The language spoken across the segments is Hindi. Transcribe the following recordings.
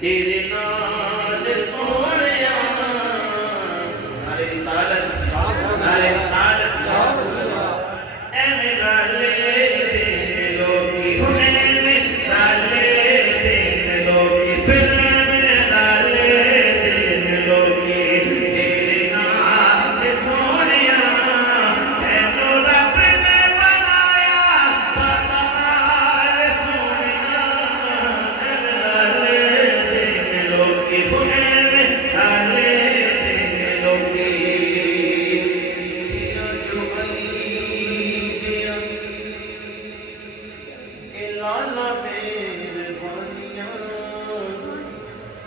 तेरे नाल सोहणिया नारे रिसालत एवें राले दे लोकी एवें राले दे लोकी फिर एवें राले दे लोकी तेरे नाल सोहणिया तैनू रब ने बनाया पताल सोहणिया एवें राले दे लोकी एवें राले दे लोकी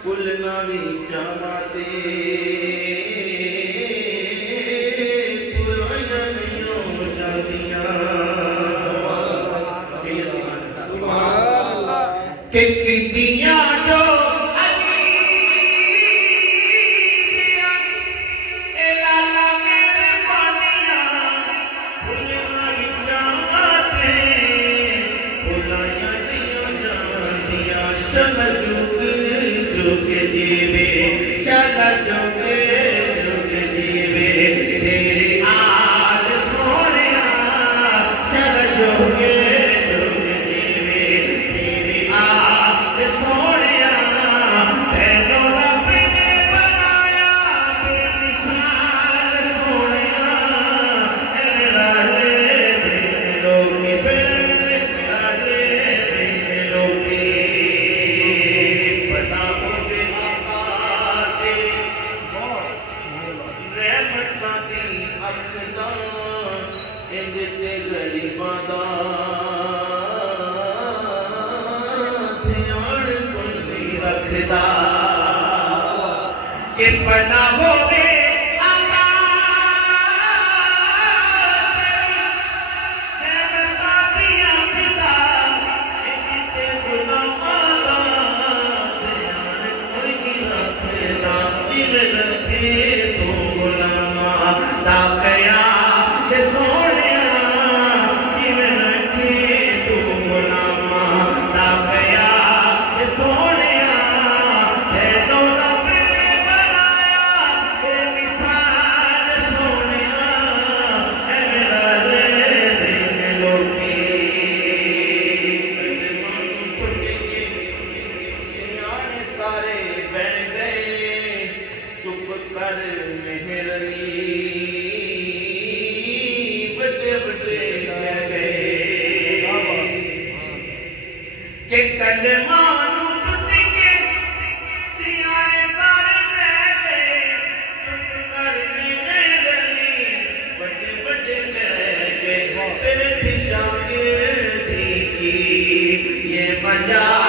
कुलना भी चाहते पुराना नहीं हो जातियां के कितियां जो जीवे चला जोगे जोग जीवे तेरे आल सोहणिया चला जोगे जोग जीवे तेरे आल सोहणिया तैनू रब ने बनाया बेमिसाल सोहणिया एवें राले दे लोकी फिर राले दे लोकी गरीबां दा ध्यान कोई नहीं रखदा कि पना होवे के कलमानू सुन के सियाने सारे रह गए सुन कर मेहरली बड़े बड़े कह गए फिर थी शागिर्दी की ये मजा